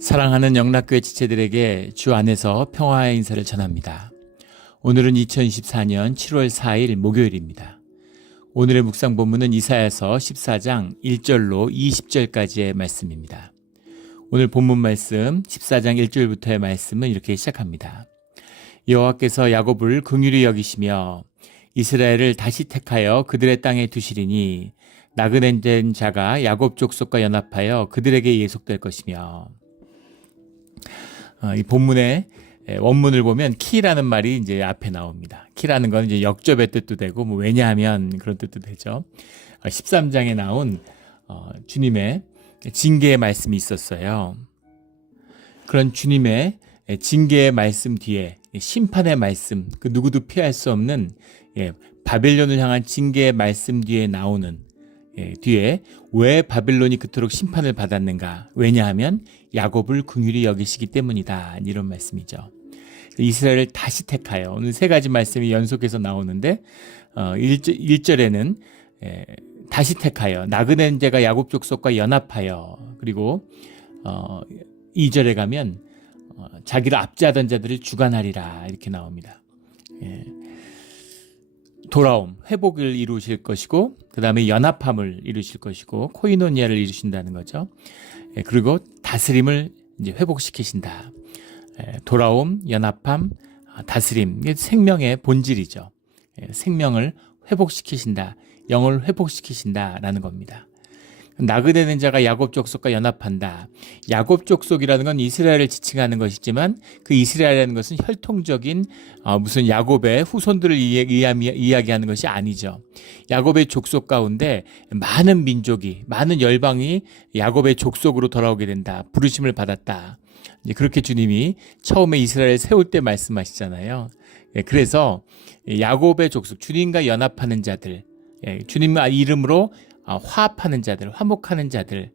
사랑하는 영락교회 지체들에게 주 안에서 평화의 인사를 전합니다. 오늘은 2024년 7월 4일 목요일입니다. 오늘의 묵상 본문은 이사야서 14장 1절로 20절까지의 말씀입니다. 오늘 본문 말씀 14장 1절부터의 말씀은 이렇게 시작합니다. 여호와께서 야곱을 긍휼히 여기시며 이스라엘을 다시 택하여 그들의 땅에 두시리니 나그네된 자가 야곱 족속과 연합하여 그들에게 예속될 것이며. 이 본문의 원문을 보면 키라는 말이 이제 앞에 나옵니다. 키라는 건 이제 역접의 뜻도 되고 왜냐하면 그런 뜻도 되죠. 13장에 나온 주님의 징계의 말씀이 있었어요. 그런 주님의 징계의 말씀 뒤에 심판의 말씀, 그 누구도 피할 수 없는 바벨론을 향한 징계의 말씀 뒤에 나오는 뒤에 왜 바벨론이 그토록 심판을 받았는가? 왜냐하면 야곱을 긍휼히 여기시기 때문이다. 이런 말씀이죠. 이스라엘을 다시 택하여, 오늘 세 가지 말씀이 연속해서 나오는데 1절에는 다시 택하여 나그네 자가 야곱 족속과 연합하여, 그리고 2절에 가면 자기를 압제하던 자들을 주관하리라 이렇게 나옵니다. 돌아옴, 회복을 이루실 것이고, 그 다음에 연합함을 이루실 것이고, 코이노니아를 이루신다는 거죠. 그리고 다스림을 이제 회복시키신다. 돌아옴, 연합함, 다스림, 이게 생명의 본질이죠. 생명을 회복시키신다, 영을 회복시키신다라는 겁니다. 나그네된 자가 야곱 족속과 연합한다. 야곱 족속이라는 건 이스라엘을 지칭하는 것이지만 그 이스라엘이라는 것은 혈통적인 무슨 야곱의 후손들을 이야기하는 것이 아니죠. 야곱의 족속 가운데 많은 민족이, 많은 열방이 야곱의 족속으로 돌아오게 된다. 부르심을 받았다. 이제 그렇게 주님이 처음에 이스라엘을 세울 때 말씀하시잖아요. 그래서 야곱의 족속, 주님과 연합하는 자들, 주님의 이름으로 화합하는 자들, 화목하는 자들,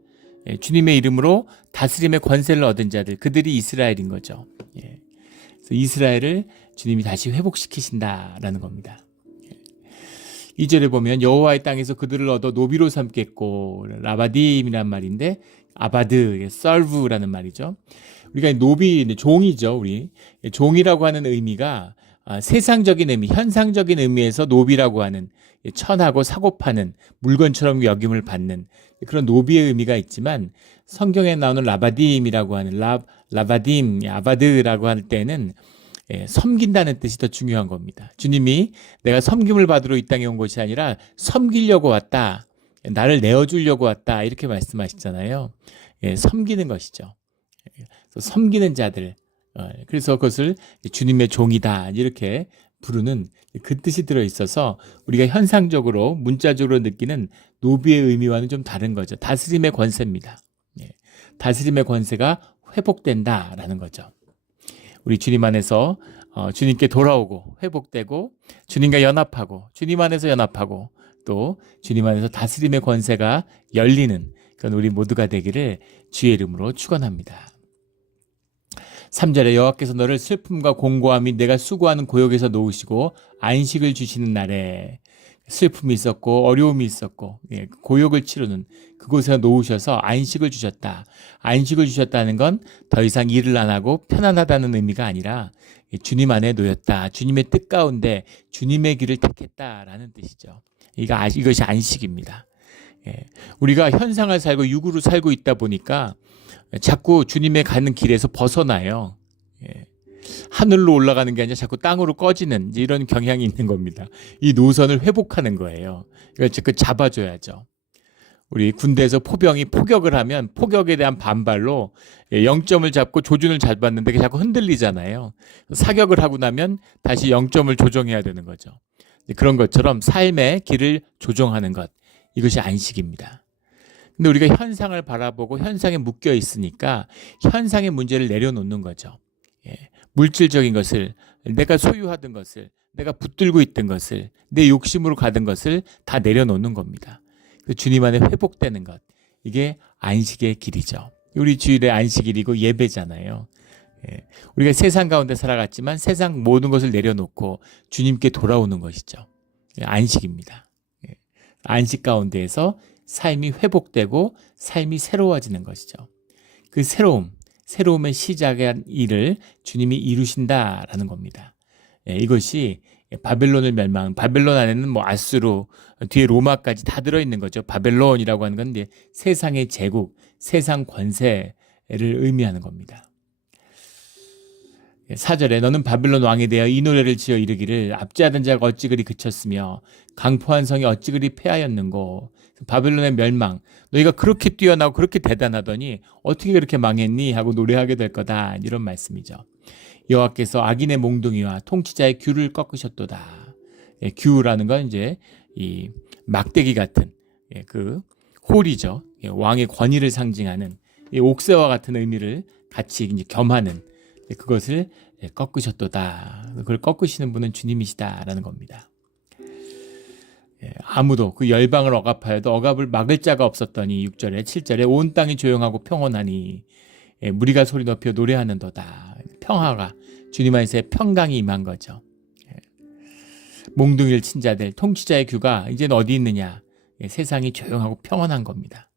주님의 이름으로 다스림의 권세를 얻은 자들, 그들이 이스라엘인 거죠. 그래서 이스라엘을 주님이 다시 회복시키신다라는 겁니다. 2절에 보면 여호와의 땅에서 그들을 얻어 노비로 삼겠고, 라바딤이란 말인데 아바드, 썰브라는 말이죠. 우리가 노비, 종이죠. 우리 종이라고 하는 의미가 세상적인 의미, 현상적인 의미에서 노비라고 하는, 천하고 사고 파는, 물건처럼 여김을 받는 그런 노비의 의미가 있지만, 성경에 나오는 라바딤이라고 하는 라바딤, 아바드라고 할 때는 섬긴다는 뜻이 더 중요한 겁니다. 주님이 내가 섬김을 받으러 이 땅에 온 것이 아니라 섬기려고 왔다, 나를 내어주려고 왔다, 이렇게 말씀하시잖아요. 섬기는 것이죠. 섬기는 자들, 그래서 그것을 주님의 종이다 이렇게 부르는 그 뜻이 들어있어서 우리가 현상적으로 문자적으로 느끼는 노비의 의미와는 좀 다른 거죠. 다스림의 권세입니다. 다스림의 권세가 회복된다라는 거죠. 우리 주님 안에서 주님께 돌아오고 회복되고, 주님과 연합하고, 주님 안에서 연합하고, 또 주님 안에서 다스림의 권세가 열리는 그런 우리 모두가 되기를 주의 이름으로 축원합니다. 3절에 여호와께서 너를 슬픔과 공고함이 내가 수고하는 고역에서 놓으시고 안식을 주시는 날에, 슬픔이 있었고 어려움이 있었고 고역을 치르는 그곳에 놓으셔서 안식을 주셨다. 안식을 주셨다는 건 더 이상 일을 안 하고 편안하다는 의미가 아니라 주님 안에 놓였다. 주님의 뜻 가운데 주님의 길을 택했다라는 뜻이죠. 이것이 안식입니다. 우리가 현상을 살고 육으로 살고 있다 보니까 자꾸 주님의 가는 길에서 벗어나요. 하늘로 올라가는 게 아니라 자꾸 땅으로 꺼지는 이런 경향이 있는 겁니다. 이 노선을 회복하는 거예요. 이걸 자꾸 잡아줘야죠. 우리 군대에서 포병이 포격을 하면 포격에 대한 반발로 0점을 잡고 조준을 잡았는데 그게 자꾸 흔들리잖아요. 사격을 하고 나면 다시 0점을 조정해야 되는 거죠. 그런 것처럼 삶의 길을 조정하는 것, 이것이 안식입니다. 근데 우리가 현상을 바라보고 현상에 묶여 있으니까 현상의 문제를 내려놓는 거죠. 물질적인 것을, 내가 소유하던 것을, 내가 붙들고 있던 것을, 내 욕심으로 가던 것을 다 내려놓는 겁니다. 주님 안에 회복되는 것, 이게 안식의 길이죠. 우리 주일의 안식일이고 예배잖아요. 우리가 세상 가운데 살아갔지만 세상 모든 것을 내려놓고 주님께 돌아오는 것이죠. 안식입니다. 안식 가운데에서 삶이 회복되고 삶이 새로워지는 것이죠. 그 새로움, 새로움의 시작한 일을 주님이 이루신다라는 겁니다. 이것이 바벨론을 멸망, 바벨론 안에는 뭐 아수르, 뒤에 로마까지 다 들어있는 거죠. 바벨론이라고 하는 건 이제 세상의 제국, 세상 권세를 의미하는 겁니다. 4절에 너는 바벨론 왕에 대하여 이 노래를 지어 이르기를 압제하던 자가 어찌 그리 그쳤으며 강포한 성이 어찌 그리 패하였는고. 바벨론의 멸망, 너희가 그렇게 뛰어나고 그렇게 대단하더니 어떻게 그렇게 망했니 하고 노래하게 될 거다, 이런 말씀이죠. 여호와께서 악인의 몽둥이와 통치자의 규를 꺾으셨도다. 규라는 건 이제 이 막대기 같은 그 홀이죠. 왕의 권위를 상징하는 옥새와 같은 의미를 같이 이제 겸하는 그것을 꺾으셨도다. 그걸 꺾으시는 분은 주님이시다라는 겁니다. 아무도 그 열방을 억압하여도 억압을 막을 자가 없었더니 6절에 7절에 온 땅이 조용하고 평온하니 무리가 소리 높여 노래하는도다. 평화가 주님 안에서의 평강이 임한 거죠. 몽둥이를 친 자들, 통치자의 규가 이제는 어디 있느냐. 세상이 조용하고 평온한 겁니다.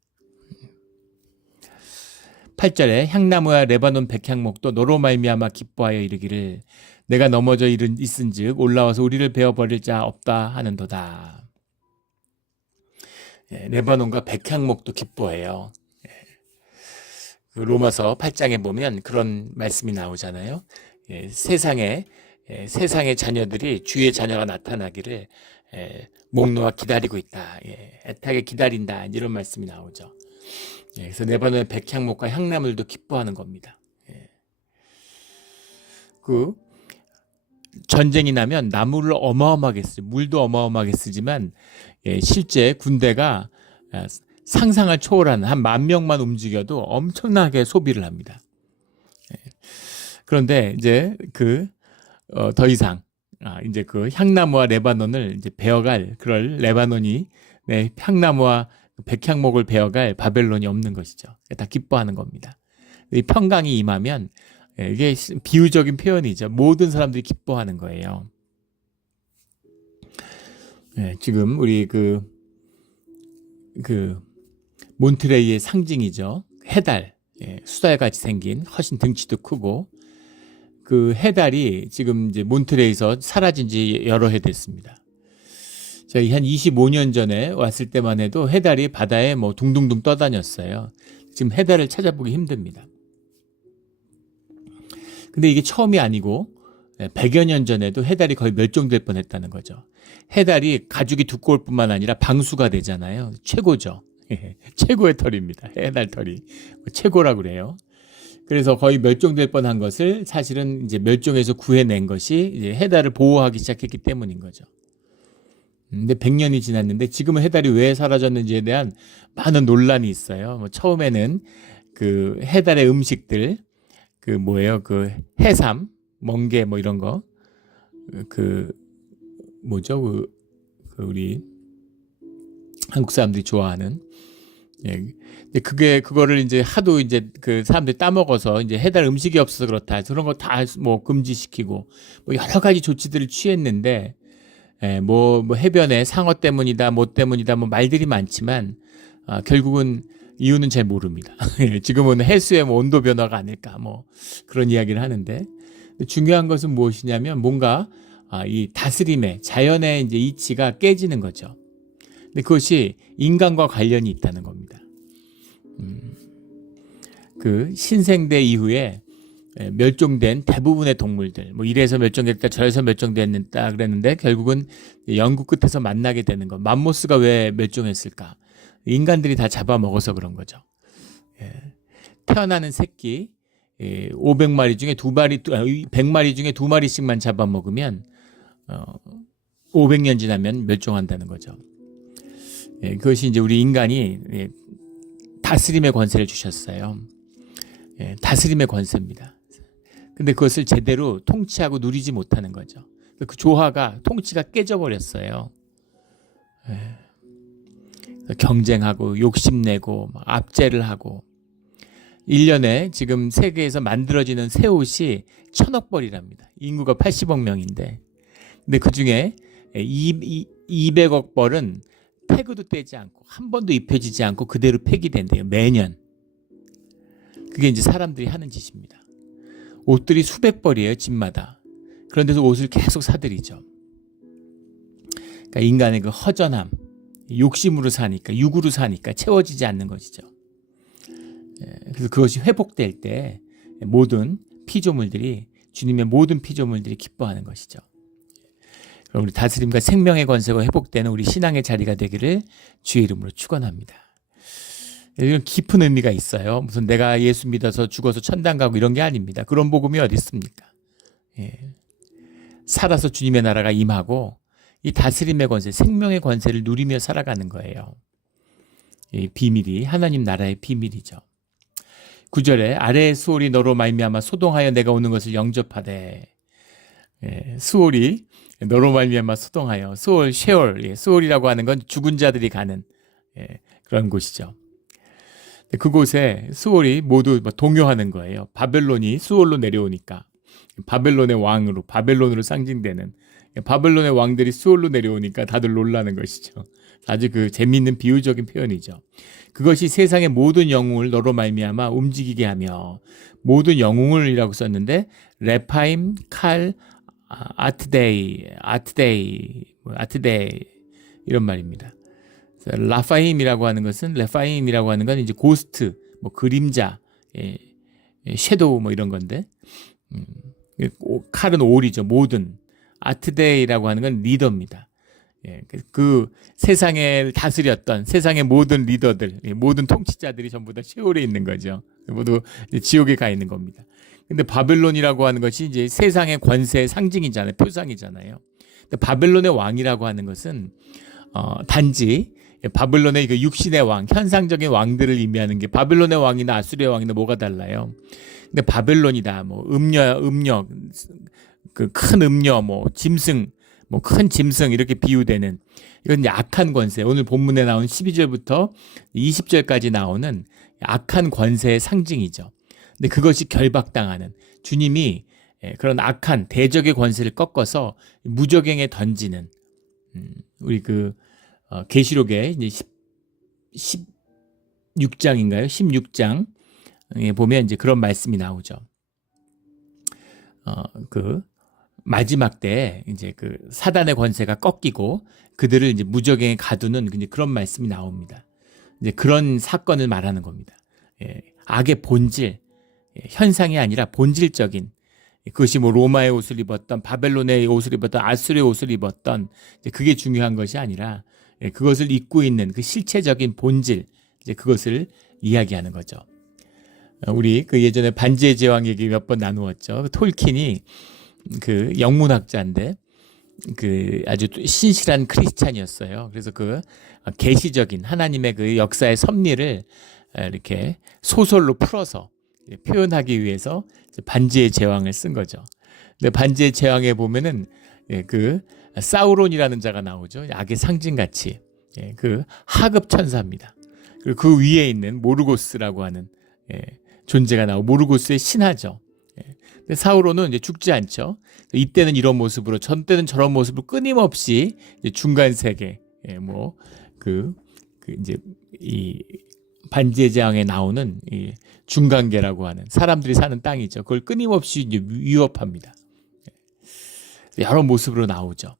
8절에 향나무와 레바논 백향목도 너로 말미암아 기뻐하여 이르기를 내가 넘어져 있은즉 올라와서 우리를 베어버릴 자 없다 하는도다. 레바논과 백향목도 기뻐해요. 로마서 8장에 보면 그런 말씀이 나오잖아요. 세상의 자녀들이 주의 자녀가 나타나기를 목 놓아 기다리고 있다. 애타게 기다린다. 이런 말씀이 나오죠. 그래서 레바논의 백향목과 향나물도 기뻐하는 겁니다. 그 전쟁이 나면 나무를 어마어마하게 쓰죠. 물도 어마어마하게 쓰지만 실제 군대가 상상을 초월하는 한 10,000명만 움직여도 엄청나게 소비를 합니다. 그런데 이제 더 이상 이제 그 향나무와 레바논을 이제 베어갈 그럴 레바논이 향나무와 백향목을 베어갈 바벨론이 없는 것이죠. 다 기뻐하는 겁니다. 이 평강이 임하면 이게 비유적인 표현이죠. 모든 사람들이 기뻐하는 거예요. 지금 우리 몬트레이의 상징이죠. 해달, 수달같이 생긴 훨씬 등치도 크고 그 해달이 지금 이제 몬트레이에서 사라진 지 여러 해 됐습니다. 저희 한 25년 전에 왔을 때만 해도 해달이 바다에 뭐 둥둥둥 떠다녔어요. 지금 해달을 찾아보기 힘듭니다. 근데 이게 처음이 아니고 100여 년 전에도 해달이 거의 멸종될 뻔했다는 거죠. 해달이 가죽이 두꺼울 뿐만 아니라 방수가 되잖아요. 최고죠. 최고의 털입니다. 해달 털이 최고라고 그래요. 그래서 거의 멸종될 뻔한 것을 사실은 이제 멸종해서 구해낸 것이 이제 해달을 보호하기 시작했기 때문인 거죠. 근데 100년이 지났는데 지금은 해달이 왜 사라졌는지에 대한 많은 논란이 있어요. 뭐 처음에는 그 해달의 음식들, 그 해삼, 멍게 뭐 이런 거, 우리 한국 사람들이 좋아하는, 그거를 이제 하도 이제 그 사람들이 따먹어서 이제 해달 음식이 없어서 그렇다. 그런 거 다 뭐 금지시키고 뭐 여러 가지 조치들을 취했는데, 뭐 해변에 상어 때문이다, 뭐 때문이다, 뭐 말들이 많지만, 결국은 이유는 잘 모릅니다. 지금은 해수의 뭐 온도 변화가 아닐까, 뭐 그런 이야기를 하는데, 중요한 것은 무엇이냐면 뭔가 이 다스림의 자연의 이제 이치가 깨지는 거죠. 근데 그것이 인간과 관련이 있다는 겁니다. 그 신생대 이후에 멸종된 대부분의 동물들, 뭐 이래서 멸종됐다, 저래서 멸종됐다 그랬는데 결국은 연구 끝에서 만나게 되는 거. 맘모스가 왜 멸종했을까? 인간들이 다 잡아먹어서 그런 거죠. 태어나는 새끼 500마리 중에 100마리 중에 2마리씩만 잡아먹으면 500년 지나면 멸종한다는 거죠. 그것이 이제 우리 인간이 다스림의 권세를 주셨어요. 다스림의 권세입니다. 근데 그것을 제대로 통치하고 누리지 못하는 거죠. 그 조화가 통치가 깨져버렸어요. 경쟁하고 욕심내고 압제를 하고 1년에 지금 세계에서 만들어지는 새 옷이 1,000억 벌이랍니다. 인구가 80억 명인데 근데 그중에 200억 벌은 태그도 떼지 않고 한 번도 입혀지지 않고 그대로 폐기된대요. 매년. 그게 이제 사람들이 하는 짓입니다. 옷들이 수백 벌이에요, 집마다. 그런데도 옷을 계속 사들이죠. 그러니까 인간의 그 허전함, 욕심으로 사니까, 육으로 사니까 채워지지 않는 것이죠. 그래서 그것이 회복될 때 모든 피조물들이, 주님의 모든 피조물들이 기뻐하는 것이죠. 그럼 우리 다스림과 생명의 권세가 회복되는 우리 신앙의 자리가 되기를 주의 이름으로 축원합니다. 이런 깊은 의미가 있어요. 무슨 내가 예수 믿어서 죽어서 천당 가고 이런 게 아닙니다. 그런 복음이 어디 있습니까? 살아서 주님의 나라가 임하고 이 다스림의 권세, 생명의 권세를 누리며 살아가는 거예요. 이 비밀이 하나님 나라의 비밀이죠. 9절에 아래의 수월이 너로 말미암아 소동하여 내가 오는 것을 영접하되, 수월이 너로 말미암아 소동하여, 수월, 쉐올, 수월이라고 하는 건 죽은 자들이 가는 그런 곳이죠. 그곳에 수월이 모두 동요하는 거예요. 바벨론이 수월로 내려오니까 바벨론의 왕으로, 바벨론으로 상징되는 바벨론의 왕들이 수월로 내려오니까 다들 놀라는 것이죠. 아주 그 재미있는 비유적인 표현이죠. 그것이 세상의 모든 영웅을 너로 말미암아 움직이게 하며, 모든 영웅을이라고 썼는데 레파임, 칼, 아트데이 이런 말입니다. 라파임이라고 하는 것은, 레파임이라고 하는 건 이제 고스트, 그림자, 섀도우 이런 건데, 칼은 올이죠. 모든. 아트데이라고 하는 건 리더입니다. 그 세상을 다스렸던 세상의 모든 리더들, 모든 통치자들이 전부 다 셰올에 있는 거죠. 모두 지옥에 가 있는 겁니다. 근데 바벨론이라고 하는 것이 이제 세상의 권세의 상징이잖아요. 표상이잖아요. 근데 바벨론의 왕이라고 하는 것은 단지 바벨론의 그 육신의 왕, 현상적인 왕들을 의미하는 게, 바벨론의 왕이나 아수리의 왕이나 뭐가 달라요? 근데 바벨론이다, 음녀, 그 큰 음녀, 짐승, 큰 짐승 이렇게 비유되는, 이건 이제 악한 권세. 오늘 본문에 나온 12절부터 20절까지 나오는 악한 권세의 상징이죠. 근데 그것이 결박당하는, 주님이 그런 악한 대적의 권세를 꺾어서 무적행에 던지는, 우리 그 계시록에 이제 16장인가요? 16장에 보면 이제 그런 말씀이 나오죠. 그 마지막 때 이제 그 사단의 권세가 꺾이고 그들을 이제 무적행에 가두는 이제 그런 말씀이 나옵니다. 이제 그런 사건을 말하는 겁니다. 악의 본질, 현상이 아니라 본질적인, 그것이 로마의 옷을 입었던, 바벨론의 옷을 입었던, 아수르의 옷을 입었던, 이제 그게 중요한 것이 아니라 그것을 입고 있는 그 실체적인 본질, 이제 그것을 이야기하는 거죠. 우리 그 예전에 반지의 제왕 얘기 몇 번 나누었죠. 톨킨이 그 영문학자인데 그 아주 신실한 크리스찬이었어요. 그래서 그 계시적인 하나님의 그 역사의 섭리를 이렇게 소설로 풀어서 표현하기 위해서 반지의 제왕을 쓴 거죠. 근데 반지의 제왕에 보면은 그 사우론이라는 자가 나오죠. 악의 상징같이 그 하급 천사입니다. 그리고 그 위에 있는 모르고스라고 하는 존재가 나오고, 모르고스의 신하죠. 근데 사우론은 이제 죽지 않죠. 이때는 이런 모습으로, 전 때는 저런 모습으로 끊임없이 이제 중간 세계, 이제 이 반지의 제왕에 나오는 이 중간계라고 하는 사람들이 사는 땅이죠. 그걸 끊임없이 이제 위협합니다. 여러 모습으로 나오죠.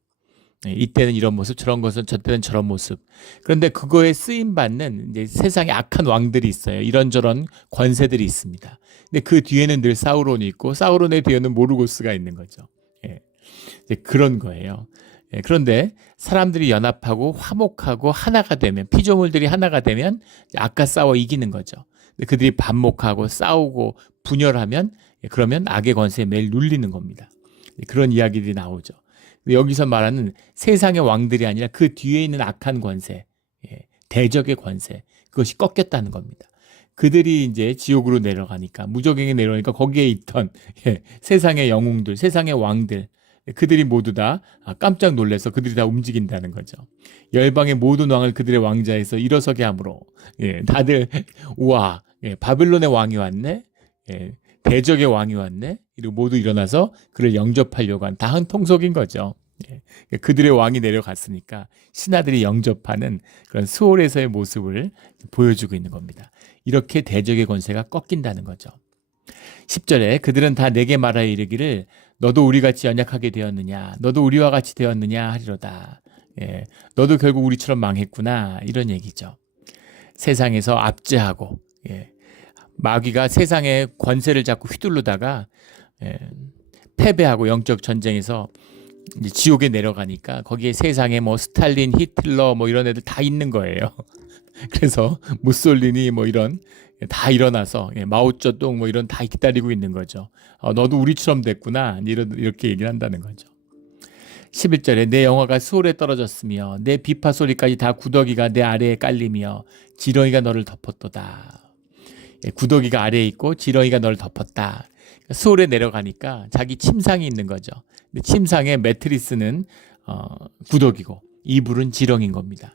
이때는 이런 모습, 저런 것은 저 때는 저런 모습. 그런데 그거에 쓰임 받는 이제 세상에 악한 왕들이 있어요. 이런저런 권세들이 있습니다. 근데 그 뒤에는 늘 사우론이 있고, 사우론의 뒤에는 모르고스가 있는 거죠. 이제 그런 거예요. 그런데 사람들이 연합하고 화목하고 하나가 되면, 피조물들이 하나가 되면 악과 싸워 이기는 거죠. 근데 그들이 반목하고 싸우고 분열하면, 그러면 악의 권세에 매일 눌리는 겁니다. 그런 이야기들이 나오죠. 여기서 말하는 세상의 왕들이 아니라 그 뒤에 있는 악한 권세, 대적의 권세, 그것이 꺾였다는 겁니다. 그들이 이제 지옥으로 내려가니까, 무적행에 내려오니까 거기에 있던 세상의 영웅들, 세상의 왕들, 그들이 모두 다 깜짝 놀라서 그들이 다 움직인다는 거죠. 열방의 모든 왕을 그들의 왕자에서 일어서게 함으로, 다들 우와, 바벨론의 왕이 왔네, 대적의 왕이 왔네, 이리고 모두 일어나서 그를 영접하려고 한, 다 한 통속인 거죠. 그들의 왕이 내려갔으니까 신하들이 영접하는 그런 수월에서의 모습을 보여주고 있는 겁니다. 이렇게 대적의 권세가 꺾인다는 거죠. 10절에 그들은 다 내게 말하여 이르기를 너도 우리같이 연약하게 되었느냐, 너도 우리와 같이 되었느냐 하리로다. 너도 결국 우리처럼 망했구나, 이런 얘기죠. 세상에서 압제하고 마귀가 세상의 권세를 잡고 휘두르다가 패배하고 영적 전쟁에서 이제 지옥에 내려가니까 거기에 세상에 뭐 스탈린, 히틀러 뭐 이런 애들 다 있는 거예요. 그래서 무솔리니 뭐 이런 다 일어나서 마오쩌둥 뭐 이런 다 기다리고 있는 거죠. 너도 우리처럼 됐구나, 이렇게 얘기를 한다는 거죠. 11절에 내 영화가 수월에 떨어졌으며 내 비파 소리까지 다 구더기가 내 아래에 깔리며 지렁이가 너를 덮었도다. 구더기가 아래에 있고 지렁이가 너를 덮었다. 수월에 내려가니까 자기 침상이 있는 거죠. 근데 침상의 매트리스는 구더기고 이불은 지렁인 겁니다.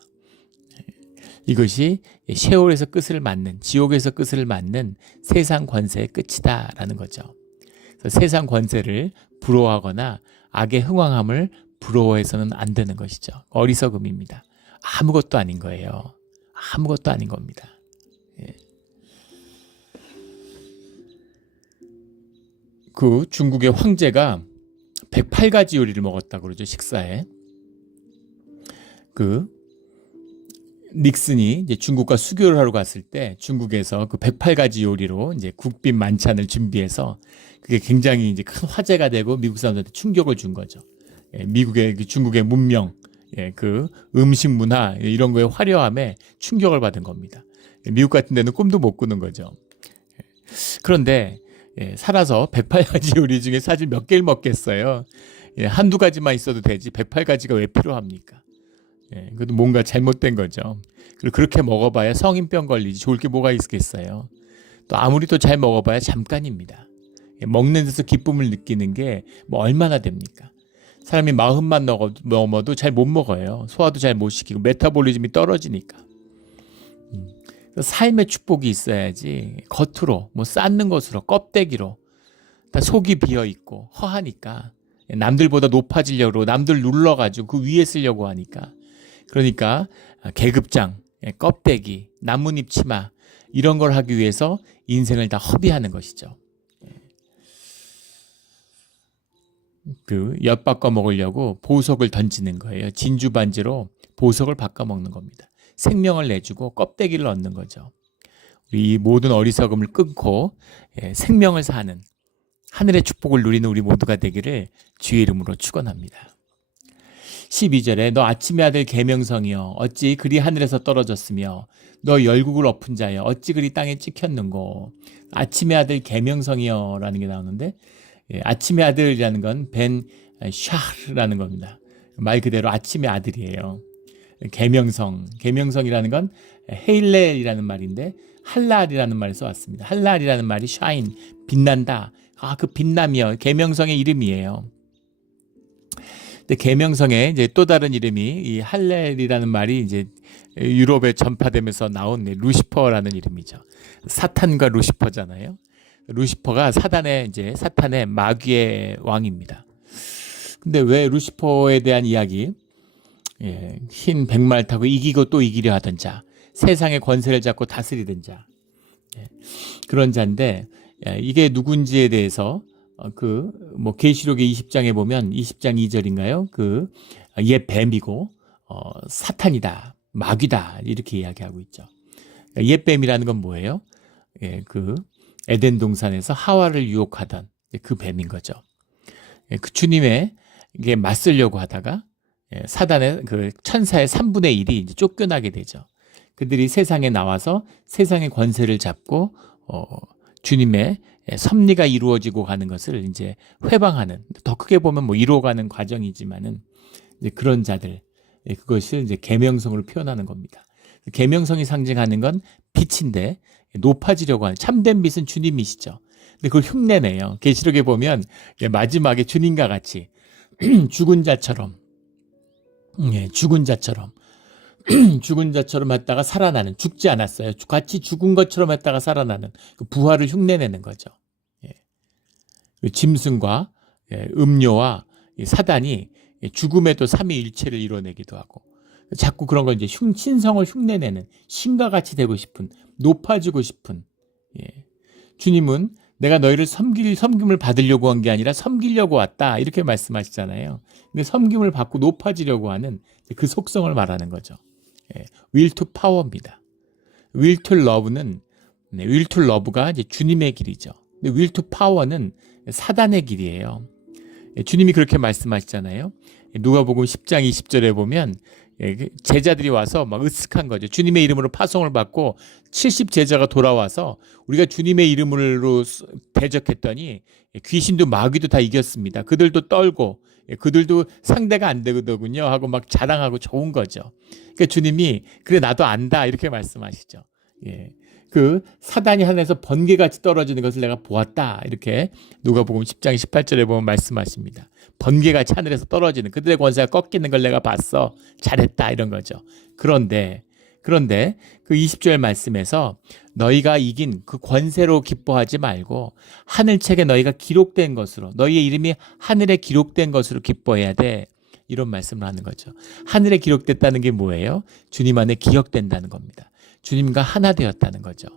이것이 셰올에서 끝을 맞는, 지옥에서 끝을 맞는 세상 권세의 끝이다라는 거죠. 그래서 세상 권세를 부러워하거나 악의 흥왕함을 부러워해서는 안 되는 것이죠. 어리석음입니다. 아무것도 아닌 거예요. 아무것도 아닌 겁니다. 그 중국의 황제가 108가지 요리를 먹었다고 그러죠. 식사에. 그 닉슨이 이제 중국과 수교를 하러 갔을 때 중국에서 그 108가지 요리로 이제 국빈 만찬을 준비해서 그게 굉장히 이제 큰 화제가 되고 미국 사람들한테 충격을 준 거죠. 미국의 중국의 문명, 그 음식 문화 이런 거에 화려함에 충격을 받은 겁니다. 미국 같은 데는 꿈도 못 꾸는 거죠. 그런데 살아서 108가지 요리 중에 사실 몇 개를 먹겠어요. 한두 가지만 있어도 되지 108가지가 왜 필요합니까? 그것도 뭔가 잘못된 거죠. 그리고 그렇게 먹어봐야 성인병 걸리지 좋을 게 뭐가 있겠어요. 또 아무리 또 잘 먹어봐야 잠깐입니다. 먹는 데서 기쁨을 느끼는 게 뭐 얼마나 됩니까? 사람이 40만 넘어도 잘 못 먹어요. 소화도 잘 못 시키고 메타볼리즘이 떨어지니까. 삶의 축복이 있어야지 겉으로 뭐 쌓는 것으로 껍데기로 다 속이 비어있고 허하니까 남들보다 높아지려고 남들 눌러가지고 그 위에 쓰려고 하니까 그러니까 계급장, 껍데기, 나뭇잎 치마 이런 걸 하기 위해서 인생을 다 허비하는 것이죠. 그 엿 바꿔 먹으려고 보석을 던지는 거예요. 진주 반지로 보석을 바꿔 먹는 겁니다. 생명을 내주고 껍데기를 얻는 거죠. 우리 모든 어리석음을 끊고 생명을 사는 하늘의 축복을 누리는 우리 모두가 되기를 주의 이름으로 축원합니다. 12절에 너 아침의 아들 계명성이여 어찌 그리 하늘에서 떨어졌으며 너 열국을 엎은 자여 어찌 그리 땅에 찍혔는고. 아침의 아들 계명성이여 라는 게 나오는데 아침의 아들이라는 건 벤 샤르라는 겁니다. 말 그대로 아침의 아들이에요. 계명성이라는 건 헤일렐이라는 말인데 할랄이라는 말을 써왔습니다. 할랄이라는 말이 샤인, 빛난다. 그 빛남이요. 계명성의 이름이에요. 근데 계명성의 이제 또 다른 이름이 이 할렐이라는 말이 이제 유럽에 전파되면서 나온 루시퍼라는 이름이죠. 사탄과 루시퍼잖아요. 루시퍼가 사탄의 마귀의 왕입니다. 근데 왜 루시퍼에 대한 이야기? 흰 백말 타고 이기고 또 이기려 하던 자, 세상의 권세를 잡고 다스리던 자, 그런 자인데 이게 누군지에 대해서 계시록의 20장에 보면 20장 2절인가요? 옛 뱀이고 사탄이다, 마귀다 이렇게 이야기하고 있죠. 옛 뱀이라는 건 뭐예요? 에덴 동산에서 하와를 유혹하던 그 뱀인 거죠. 그 주님에게 맞서려고 하다가 사단의 그 천사의 3분의 1이 이제 쫓겨나게 되죠. 그들이 세상에 나와서 세상의 권세를 잡고 주님의 섭리가 이루어지고 가는 것을 이제 회방하는, 더 크게 보면 뭐 이루어가는 과정이지만은 이제 그런 자들, 그것을 이제 계명성으로 표현하는 겁니다. 계명성이 상징하는 건 빛인데 높아지려고 하는 참된 빛은 주님이시죠. 근데 그걸 흉내내요. 계시록에 보면 마지막에 주님과 같이 죽은 자처럼 죽은 자처럼 했다가 살아나는, 죽지 않았어요. 같이 죽은 것처럼 했다가 살아나는 그 부활을 흉내내는 거죠. 짐승과 음료와 사단이 죽음에도 삼위일체를 이뤄내기도 하고 자꾸 그런 걸 이제 신성을 흉내내는, 신과 같이 되고 싶은, 높아지고 싶은. 예. 주님은 내가 너희를 섬김을 받으려고 한 게 아니라 섬기려고 왔다, 이렇게 말씀하시잖아요. 근데 섬김을 받고 높아지려고 하는 그 속성을 말하는 거죠. 예. will to power입니다. will to love는 will to love가 이제 주님의 길이죠. 근데 will to power는 사단의 길이에요. 예. 주님이 그렇게 말씀하시잖아요. 누가복음 10장 20절에 보면 제자들이 와서 막 으쓱한 거죠. 주님의 이름으로 파송을 받고 70 제자가 돌아와서 우리가 주님의 이름으로 대적했더니 귀신도 마귀도 다 이겼습니다. 그들도 떨고 그들도 상대가 안 되거든요 하고 막 자랑하고 좋은 거죠. 그러니까 주님이 그래 나도 안다 이렇게 말씀하시죠. 예. 그 사단이 하늘에서 번개같이 떨어지는 것을 내가 보았다, 이렇게 누가복음 10장 18절에 보면 말씀하십니다. 번개같이 하늘에서 떨어지는 그들의 권세가 꺾이는 걸 내가 봤어. 잘했다, 이런 거죠. 그런데 그 20절 말씀에서 너희가 이긴 그 권세로 기뻐하지 말고 하늘책에 너희가 기록된 것으로, 너희의 이름이 하늘에 기록된 것으로 기뻐해야 돼, 이런 말씀을 하는 거죠. 하늘에 기록됐다는 게 뭐예요? 주님 안에 기억된다는 겁니다. 주님과 하나 되었다는 거죠.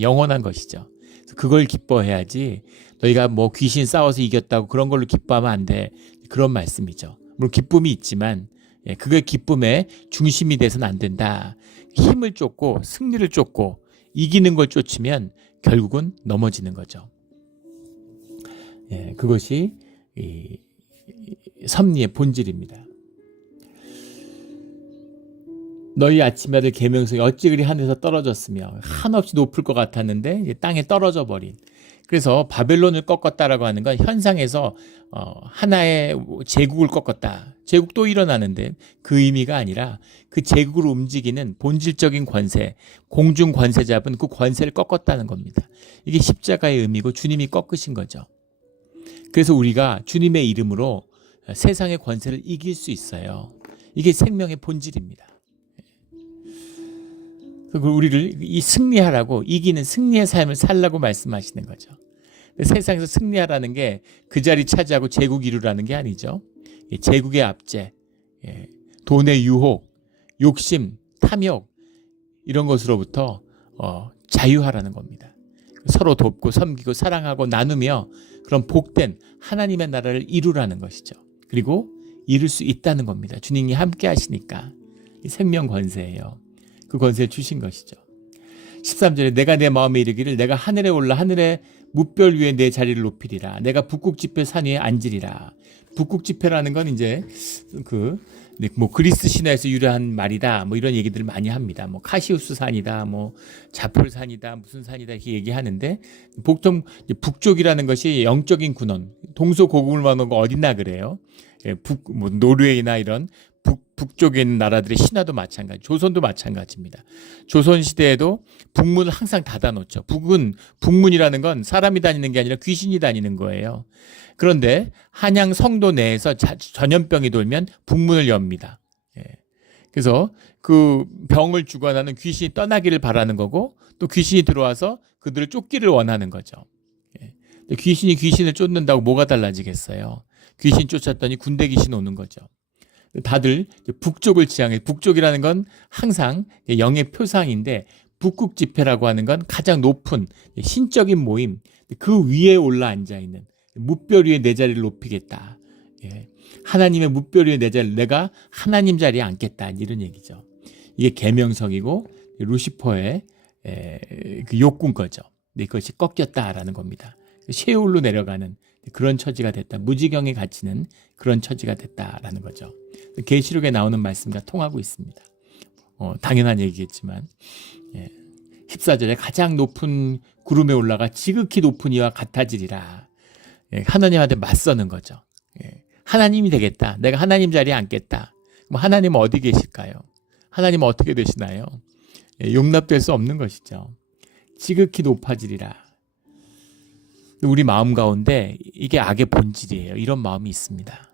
영원한 것이죠. 그걸 기뻐해야지 너희가 뭐 귀신 싸워서 이겼다고 그런 걸로 기뻐하면 안 돼, 그런 말씀이죠. 물론 기쁨이 있지만 그게 기쁨의 중심이 돼서는 안 된다. 힘을 쫓고 승리를 쫓고 이기는 걸 쫓으면 결국은 넘어지는 거죠. 그것이 이 섭리의 본질입니다. 너희 아침마다 계명성이 어찌 그리 하늘에서 떨어졌으며 한없이 높을 것 같았는데 땅에 떨어져 버린. 그래서 바벨론을 꺾었다라고 하는 건 현상에서 하나의 제국을 꺾었다. 제국도 일어나는데 그 의미가 아니라 그 제국을 움직이는 본질적인 권세, 공중 권세 잡은 그 권세를 꺾었다는 겁니다. 이게 십자가의 의미고 주님이 꺾으신 거죠. 그래서 우리가 주님의 이름으로 세상의 권세를 이길 수 있어요. 이게 생명의 본질입니다. 우리를 이 승리하라고, 이기는 승리의 삶을 살라고 말씀하시는 거죠. 세상에서 승리하라는 게 그 자리 차지하고 제국 이루라는 게 아니죠. 제국의 압제, 돈의 유혹, 욕심, 탐욕, 이런 것으로부터 자유하라는 겁니다. 서로 돕고 섬기고 사랑하고 나누며 그런 복된 하나님의 나라를 이루라는 것이죠. 그리고 이룰 수 있다는 겁니다. 주님이 함께 하시니까. 이 생명 권세예요. 그 권세를 주신 것이죠. 13절에 내가 내 마음에 이르기를 내가 하늘에 올라 하늘의 뭇별 위에 내 자리를 높이리라. 내가 북극지폐 산 위에 앉으리라. 북극지폐라는 건 이제 뭐 그리스 신화에서 유래한 말이다, 뭐 이런 얘기들을 많이 합니다. 뭐 카시우스 산이다, 뭐 자폴 산이다, 무슨 산이다 이렇게 얘기하는데, 보통 북쪽이라는 것이 영적인 군원, 동서고금을 말하는 거 어디나 그래요. 뭐 노르웨이나 이런 북쪽에 있는 나라들의 신화도 마찬가지, 조선도 마찬가지입니다. 조선시대에도 북문을 항상 닫아놓죠. 북문이라는 건 사람이 다니는 게 아니라 귀신이 다니는 거예요. 그런데 한양 성도 내에서 전염병이 돌면 북문을 엽니다. 그래서 그 병을 주관하는 귀신이 떠나기를 바라는 거고, 또 귀신이 들어와서 그들을 쫓기를 원하는 거죠. 귀신이 귀신을 쫓는다고 뭐가 달라지겠어요? 귀신 쫓았더니 군대 귀신 오는 거죠. 다들 북쪽을 지향해. 북쪽이라는 건 항상 영의 표상인데, 북극지폐라고 하는 건 가장 높은 신적인 모임, 그 위에 올라 앉아있는 뭇별 위에 내 자리를 높이겠다. 하나님의 뭇별 위에 내 자리를, 내가 하나님 자리에 앉겠다, 이런 얘기죠. 이게 계명성이고 루시퍼의 그 욕군 거죠. 그것이 꺾였다라는 겁니다. 셰올로 내려가는 그런 처지가 됐다. 무지경에 갇히는 그런 처지가 됐다라는 거죠. 계시록에 나오는 말씀과 통하고 있습니다. 당연한 얘기겠지만 14절에 가장 높은 구름에 올라가 지극히 높은 이와 같아지리라. 하나님한테 맞서는 거죠. 하나님이 되겠다. 내가 하나님 자리에 앉겠다. 그럼 하나님은 어디 계실까요? 하나님은 어떻게 되시나요? 용납될 수 없는 것이죠. 지극히 높아지리라. 우리 마음 가운데 이게 악의 본질이에요. 이런 마음이 있습니다.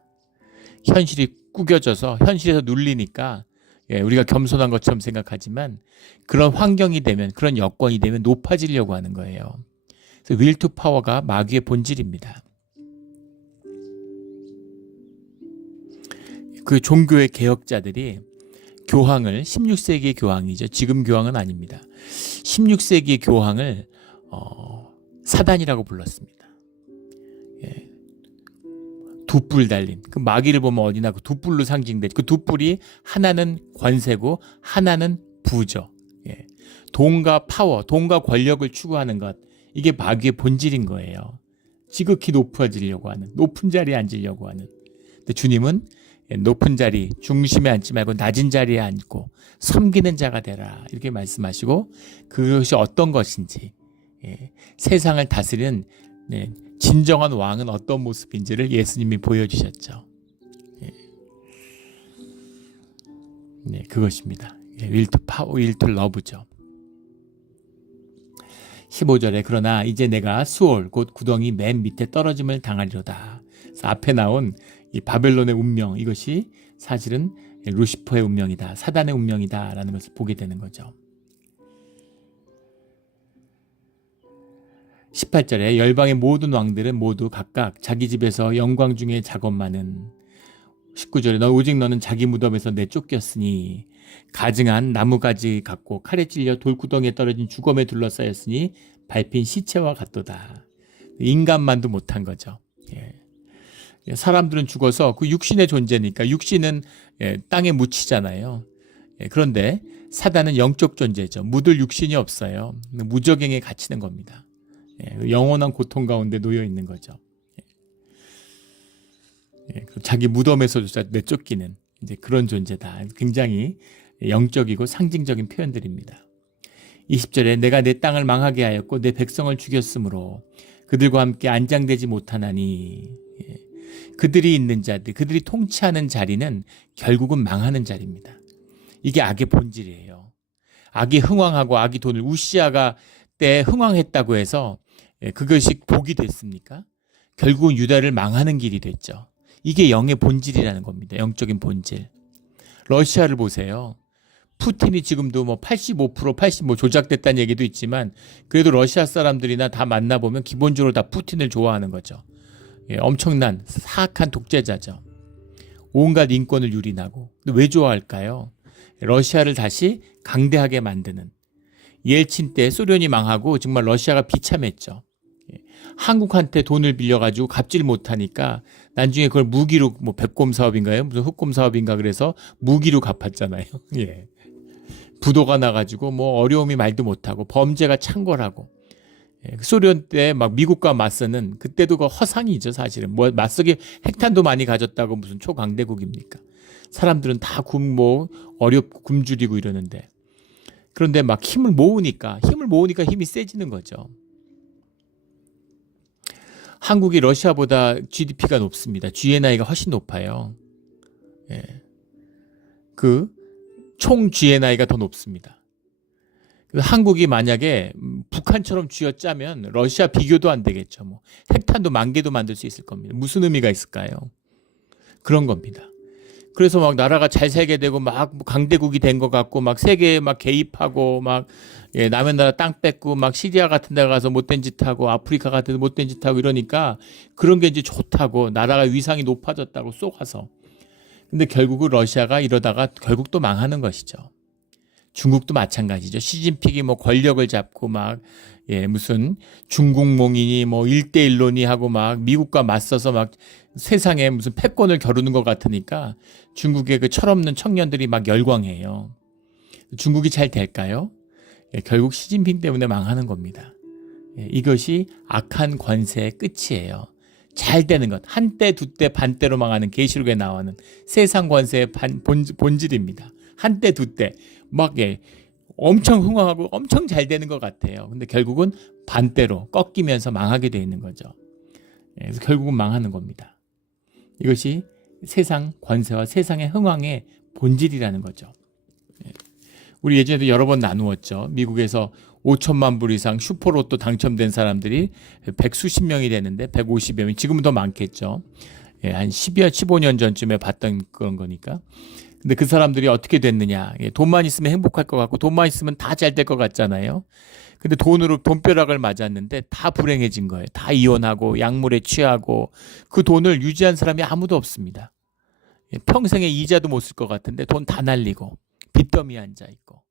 현실이 구겨져서 현실에서 눌리니까 우리가 겸손한 것처럼 생각하지만, 그런 환경이 되면, 그런 여건이 되면 높아지려고 하는 거예요. 그래서 will to power가 마귀의 본질입니다. 그 종교의 개혁자들이 교황을 16세기의 교황이죠. 지금 교황은 아닙니다. 16세기의 교황을 사단이라고 불렀습니다. 예. 두 뿔 달린 그 마귀를 보면 어디나 그 두 뿔로 상징되죠. 그 두 뿔이 하나는 관세고 하나는 부죠. 예. 돈과 파워, 돈과 권력을 추구하는 것, 이게 마귀의 본질인 거예요. 지극히 높아지려고 하는, 높은 자리에 앉으려고 하는. 근데 주님은 높은 자리, 중심에 앉지 말고 낮은 자리에 앉고 섬기는 자가 되라, 이렇게 말씀하시고, 그것이 어떤 것인지, 세상을 다스리는 진정한 왕은 어떤 모습인지를 예수님이 보여주셨죠. 그것입니다. will to power, will to love죠. 15절에 그러나 이제 내가 수올 곧 구덩이 맨 밑에 떨어짐을 당하리로다. 그래서 앞에 나온 이 바벨론의 운명, 이것이 사실은 루시퍼의 운명이다, 사단의 운명이다 라는 것을 보게 되는 거죠. 18절에 열방의 모든 왕들은 모두 각각 자기 집에서 영광 중에 작업만은, 19절에 오직 너는 자기 무덤에서 내쫓겼으니 가증한 나무가지 같고 칼에 찔려 돌구덩이에 떨어진 죽음에 둘러싸였으니 밟힌 시체와 같도다. 인간만도 못한 거죠. 사람들은 죽어서 그 육신의 존재니까, 육신은 땅에 묻히잖아요. 그런데 사단은 영적 존재죠. 묻을 육신이 없어요. 무저갱에 갇히는 겁니다. 영원한 고통 가운데 놓여 있는 거죠. 자기 무덤에서조차 내쫓기는 이제 그런 존재다. 굉장히 영적이고 상징적인 표현들입니다. 20절에 내가 내 땅을 망하게 하였고 내 백성을 죽였으므로 그들과 함께 안장되지 못하나니, 그들이 있는 자들, 그들이 통치하는 자리는 결국은 망하는 자리입니다. 이게 악의 본질이에요. 악이 흥왕하고 악이 돈을, 우시아가 때 흥왕했다고 해서 그것이 복이 됐습니까? 결국은 유다를 망하는 길이 됐죠. 이게 영의 본질이라는 겁니다. 영적인 본질. 러시아를 보세요. 푸틴이 지금도 뭐 85%, 85 조작됐다는 얘기도 있지만, 그래도 러시아 사람들이나 다 만나보면 기본적으로 다 푸틴을 좋아하는 거죠. 엄청난 사악한 독재자죠. 온갖 인권을 유린하고. 근데 왜 좋아할까요? 러시아를 다시 강대하게 만드는. 옐친 때 소련이 망하고 정말 러시아가 비참했죠. 한국한테 돈을 빌려가지고 갚질 못하니까 나중에 그걸 무기로, 뭐 백곰 사업인가요? 무슨 흑곰 사업인가, 그래서 무기로 갚았잖아요. 부도가 나가지고 뭐 어려움이 말도 못하고 범죄가 창궐하고. 소련 때 막 미국과 맞서는, 그때도 그 허상이죠 사실은. 뭐 맞서기 핵탄도 많이 가졌다고 무슨 초강대국입니까? 사람들은 다 어렵고 굶주리고 이러는데. 그런데 막 힘을 모으니까 힘이 세지는 거죠. 한국이 러시아보다 GDP가 높습니다. GNI가 훨씬 높아요. 그 총 GNI가 더 높습니다. 한국이 만약에 북한처럼 쥐어짜면 러시아 비교도 안 되겠죠. 뭐 핵탄도 10,000개도 만들 수 있을 겁니다. 무슨 의미가 있을까요? 그런 겁니다. 그래서 막 나라가 잘 살게 되고 막 강대국이 된 것 같고 막 세계에 막 개입하고 막 남의 나라 땅 뺏고 막 시리아 같은 데 가서 못된 짓 하고 아프리카 같은 데 못된 짓 하고 이러니까 그런 게 이제 좋다고, 나라가 위상이 높아졌다고 쏘가서. 근데 결국은 러시아가 이러다가 결국 또 망하는 것이죠. 중국도 마찬가지죠. 시진핑이 뭐 권력을 잡고 막 무슨 중국몽이니 뭐 1대1론이 하고 막 미국과 맞서서 막 세상에 무슨 패권을 겨루는 것 같으니까 중국의 그 철없는 청년들이 막 열광해요. 중국이 잘 될까요? 결국 시진핑 때문에 망하는 겁니다. 이것이 악한 관세의 끝이에요. 잘 되는 것, 한때 두때 반때로 망하는 계시록에 나오는 세상 관세의 본질입니다. 한때 두때 막 엄청 흥황하고 엄청 잘 되는 것 같아요. 근데 결국은 반대로 꺾이면서 망하게 되어 있는 거죠. 그래서 결국은 망하는 겁니다. 이것이 세상 관세와 세상의 흥황의 본질이라는 거죠. 우리 예전에도 여러 번 나누었죠. 미국에서 5천만 불 이상 슈퍼로또 당첨된 사람들이 100수십 명이 되는데 150여 명, 지금은 더 많겠죠. 한 15년 전쯤에 봤던 그런 거니까. 근데 그 사람들이 어떻게 됐느냐. 돈만 있으면 행복할 것 같고 돈만 있으면 다 잘 될 것 같잖아요. 근데 돈벼락을 맞았는데 다 불행해진 거예요. 다 이혼하고 약물에 취하고 그 돈을 유지한 사람이 아무도 없습니다. 평생에 이자도 못 쓸 것 같은데 돈 다 날리고. 빚더미에 앉아 있고.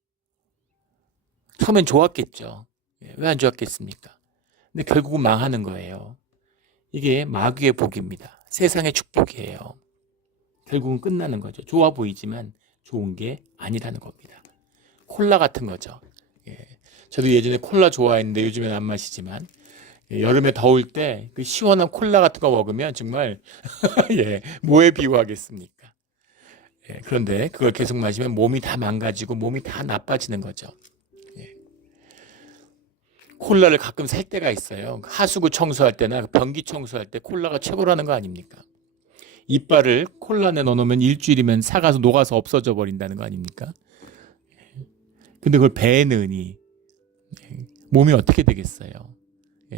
처음엔 좋았겠죠. 왜 안 좋았겠습니까? 근데 결국은 망하는 거예요. 이게 마귀의 복입니다. 세상의 축복이에요. 결국은 끝나는 거죠. 좋아 보이지만 좋은 게 아니라는 겁니다. 콜라 같은 거죠. 저도 예전에 콜라 좋아했는데 요즘엔 안 마시지만, 여름에 더울 때 그 시원한 콜라 같은 거 먹으면 정말 뭐에 비유하겠습니까? 그런데 그걸 계속 마시면 몸이 다 망가지고 몸이 다 나빠지는 거죠. 콜라를 가끔 살 때가 있어요. 하수구 청소할 때나 변기 청소할 때 콜라가 최고라는 거 아닙니까? 이빨을 콜라 안에 넣어놓으면 일주일이면 삭아서 녹아서 없어져 버린다는 거 아닙니까? 근데 그걸 배에 넣으니 몸이 어떻게 되겠어요?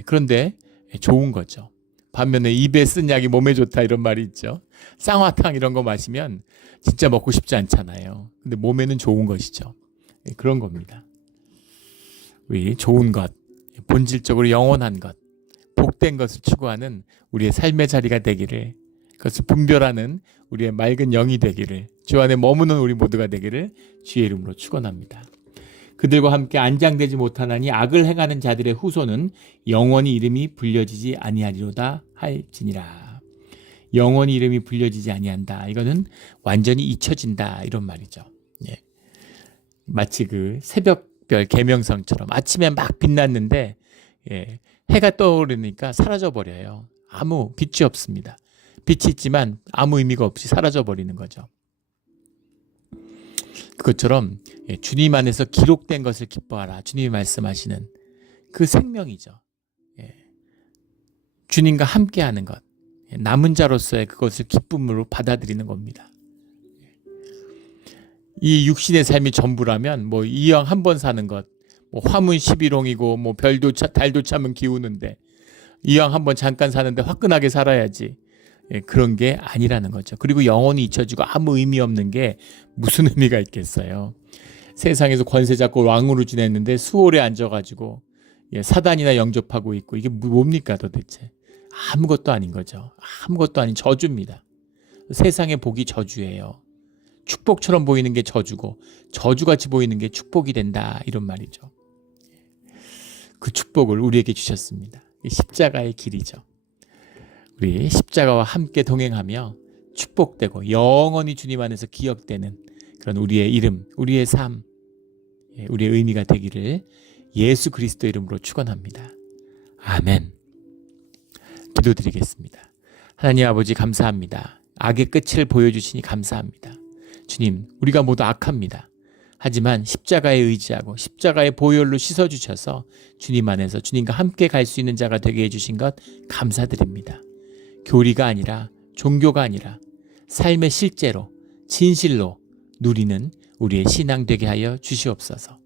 그런데 좋은 거죠. 반면에 입에 쓴 약이 몸에 좋다 이런 말이 있죠. 쌍화탕 이런 거 마시면 진짜 먹고 싶지 않잖아요. 근데 몸에는 좋은 것이죠. 그런 겁니다. 우리 좋은 것, 본질적으로 영원한 것, 복된 것을 추구하는 우리의 삶의 자리가 되기를, 그것을 분별하는 우리의 맑은 영이 되기를, 주 안에 머무는 우리 모두가 되기를 주의 이름으로 축원합니다. 그들과 함께 안장되지 못하나니 악을 행하는 자들의 후손은 영원히 이름이 불려지지 아니하리로다 할지니라. 영원히 이름이 불려지지 아니한다. 이거는 완전히 잊혀진다 이런 말이죠. 마치 그 새벽별 계명성처럼 아침에 막 빛났는데 해가 떠오르니까 사라져 버려요. 아무 빛이 없습니다. 빛이 있지만 아무 의미가 없이 사라져 버리는 거죠. 그것처럼 주님 안에서 기록된 것을 기뻐하라. 주님이 말씀하시는 그 생명이죠. 주님과 함께하는 것, 남은 자로서의 그것을 기쁨으로 받아들이는 겁니다. 이 육신의 삶이 전부라면 뭐 이왕 한 번 사는 것, 뭐 화문 11홍이고 뭐 별도 달도 차면 기우는데 이왕 한 번 잠깐 사는데 화끈하게 살아야지. 그런 게 아니라는 거죠. 그리고 영원히 잊혀지고 아무 의미 없는 게 무슨 의미가 있겠어요. 세상에서 권세 잡고 왕으로 지냈는데 수월에 앉아가지고 사단이나 영접하고 있고 이게 뭡니까 도대체. 아무것도 아닌 거죠. 아무것도 아닌 저주입니다. 세상의 복이 저주예요. 축복처럼 보이는 게 저주고 저주같이 보이는 게 축복이 된다 이런 말이죠. 그 축복을 우리에게 주셨습니다. 십자가의 길이죠. 우리 십자가와 함께 동행하며 축복되고 영원히 주님 안에서 기억되는 그런 우리의 이름, 우리의 삶, 우리의 의미가 되기를 예수 그리스도 이름으로 축원합니다. 아멘. 기도드리겠습니다. 하나님 아버지 감사합니다. 악의 끝을 보여주시니 감사합니다. 주님, 우리가 모두 악합니다. 하지만 십자가에 의지하고 십자가의 보혈로 씻어주셔서 주님 안에서 주님과 함께 갈 수 있는 자가 되게 해주신 것 감사드립니다. 교리가 아니라 종교가 아니라 삶의 실제로 진실로 누리는 우리의 신앙 되게 하여 주시옵소서.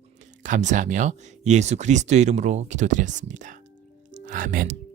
감사하며 예수 그리스도의 이름으로 기도드렸습니다. 아멘.